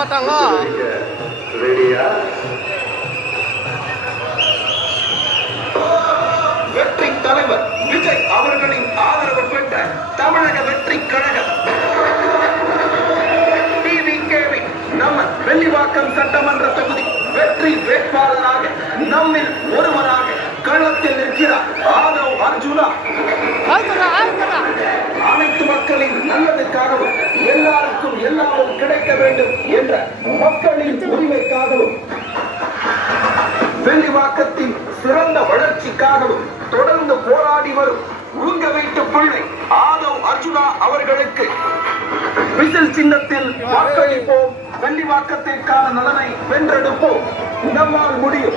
மாட்டாங்க. வெற்றி தலைவர் விஜய் அவர்களின் ஆதரவு பெற்ற தமிழக வெற்றி கழகம் நம்ம வெள்ளிவாக்கம் சட்டமன்ற தொகுதி வெற்றி வேட்பாளராக நம்மில் ஒருவராக களத்தில் நிற்கிறார் ஆதவ் அர்ஜுனா. அனைத்து மக்களின் நல்லதுக்காகவும் எல்லாருக்கும் எல்லாரும் கிடைக்க வேண்டும் என்ற மக்களின் உரிமைக்காகவும் வெள்ளிவாக்கத்தின் சிறந்த வளர்ச்சிக்காகவும் தொடர்ந்து போராடி வரும் உங்க வீட்டு பிள்ளை ஆதவ் அர்ஜுனா அவர்களுக்கு விசில் சின்னத்தில் வாக்களிப்போம். வெள்ளிவாக்கத்திற்கான நலனை வென்றெடுப்போம். நம்மால் முடியும்.